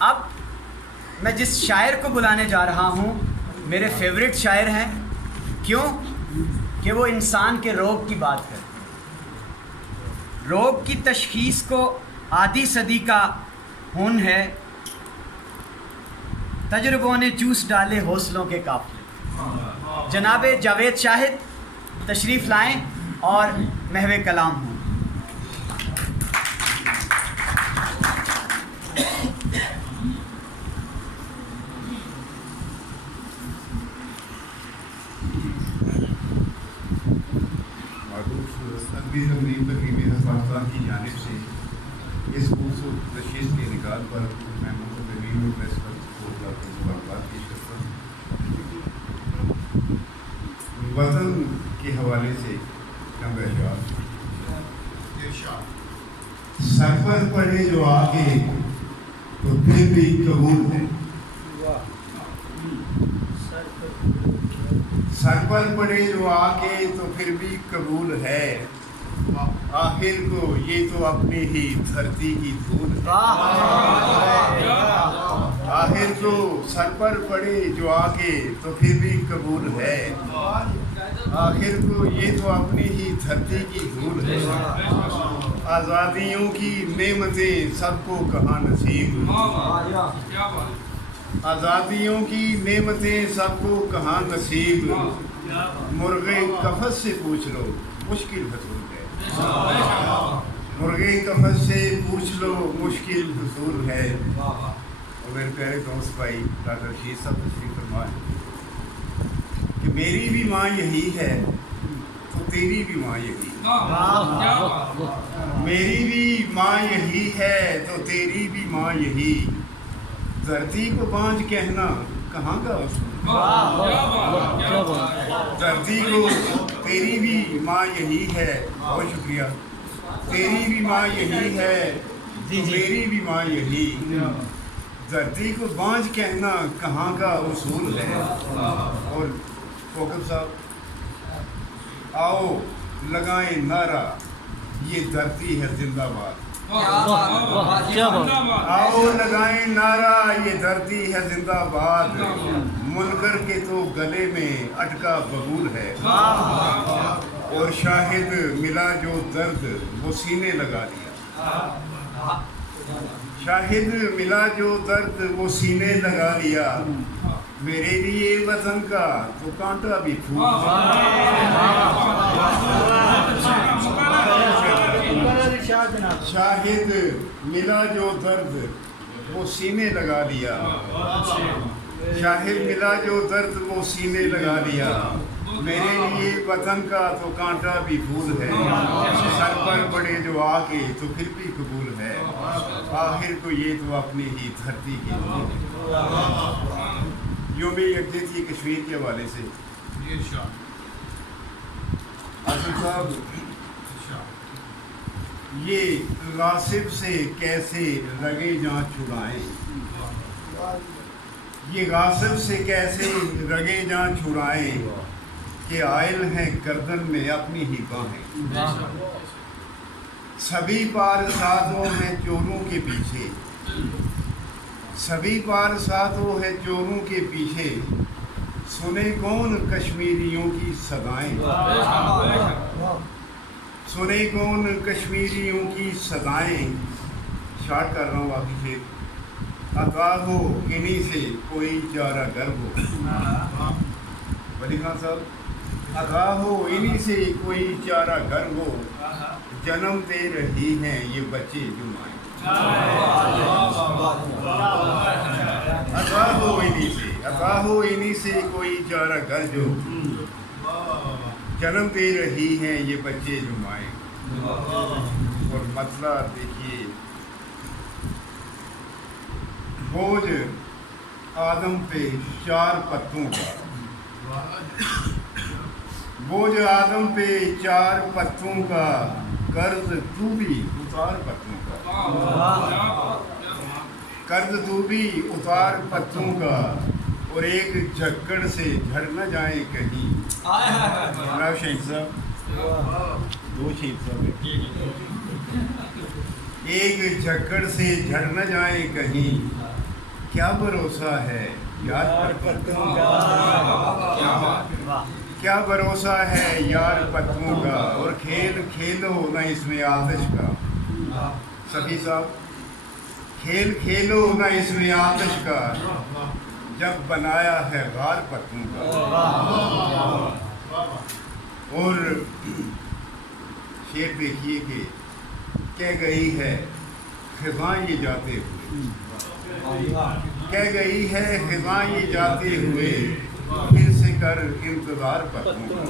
اب میں جس شاعر کو بلانے جا رہا ہوں میرے فیوریٹ شاعر ہیں. کیوں؟ کہ وہ انسان کے روگ کی بات کرتے ہیں. روگ کی تشخیص کو آدھی صدی کا ہن ہے، تجربوں نے چوس ڈالے حوصلوں کے قافلے. جناب جاوید شاہد تشریف لائیں اور محو کلام ہوں. پاکستان کی جانب سے اس خوبصورت نشست کے انعقاد پر میں مقدمین پریس پر مبارکباد پیش کرتا ہوں. وطن کے حوالے سے چند اشعار. سر پر پڑے جو آگے تو پھر بھی قبول ہے. سر پر پڑے جو آگے تو پھر بھی قبول ہے. آخر کو یہ تو اپنی ہی دھرتی کی دھول ہے. آخر کو سر پر پڑے جو آگے تو پھر بھی قبول ہے. آخر کو یہ تو اپنی ہی دھرتی کی دھول ہے. آزادیوں کی نعمتیں سب کو کہاں نصیب. آزادیوں کی نعمتیں سب کو کہاں نصیب. مرغے قفس سے پوچھ لو مشکل حصول ہے. مرغے قفس سے پوچھ لو مشکل حصول ہے. اور میرے پیارے دوست بھائی ڈاکٹر رشید صاحب تشریف فرمائے کہ میری بھی ماں یہی ہے تو تیری بھی ماں یہی. میری بھی ماں یہی ہے تو تیری بھی ماں یہی. دھرتی کو بانجھ کہنا کہاں کا اصول. دھرتی کو تیری بھی ماں یہی ہے. بہت شکریہ. تیری بھی ماں یہی ہے تو میری بھی ماں یہی. دھرتی کو بانجھ کہنا کہاں کا اصول ہے. اور کوکب صاحب آؤ لگائیں نعرہ یہ دھرتی ہے زندہ باد. آؤ لگائیں نعرہ یہ دھرتی ہے زندہ باد. منکر کے تو گلے میں اٹکا ببول ہے. اور شاہد ملا جو درد وہ سینے لگا لیا. شاہد ملا جو درد وہ سینے لگا لیا. میرے لیے وطن کا تو کانٹا بھی پھوٹ. شاہد ملا جو درد وہ سینے لگا لیا. شاہد ملا جو درد وہ سینے لگا لیا. میرے لیے وطن کا تو کانٹا بھی پھول ہے. سر پر پڑے جو آگے تو پھر بھی قبول ہے. آخر کو یہ تو اپنی ہی دھرتی کی دھول ہے. یوم یکجہتی کشمیر کے حوالے سے آصف صاحب یہ غاصب سے کیسے رگے جاں چھڑائیں. یہ غاصب سے کیسے رگے جاں چھڑائیں کہ عائل ہیں گردن میں اپنی ہی باہیں. سبھی پار ساتھوں ہیں چوروں کے پیچھے. سبھی پار ساتھوں ہے چوروں کے پیچھے. سنے کون کشمیریوں کی صدائیں. سنے کون کشمیریوں کی صدائیں. شارٹ کر رہا ہوں باقی شیر. عطا ہو انہی سے کوئی چارہ گر ہو. ولی خان صاحب عطا ہو انہی سے کوئی چارہ گر ہو. جنم دے رہی ہیں یہ بچے جمائیں. عطا ہو انہی سے عطا ہو انہی سے کوئی چارہ گر جو جنم دے رہی ہیں یہ بچے جمائیں. اور مسئلہ دیکھیے بوجھ آدم پہ 4 پتوں کا. بوجھ آدم پہ 4 پتوں کا. قرض تو بھی اتار پتوں کا. قرض تو بھی اتار پتوں کا. اور ایک جھکڑ سے جھڑ نہ جائیں کہیں. جناب شہید صاحب 2 شہید صاحب. ایک جھکڑ سے جھڑ نہ جائیں کہیں. کیا بھروسہ ہے یار پتوں کا، واہ کیا بھروسہ ہے یار پتوں کا، اور کھیل کھیلو نہ اس میں آتش کا، سبھی صاحب کھیل کھیلو نہ اس میں آتش کا، جب بنایا ہے غار پتوں کا۔ اور شعر دیکھیے کہ کہہ گئی ہے خزاں یہ جاتے ہوئے، کہہ گئی ہے خزاں یہ جاتے ہوئے، پھر سے کر انتظار پتوں کا۔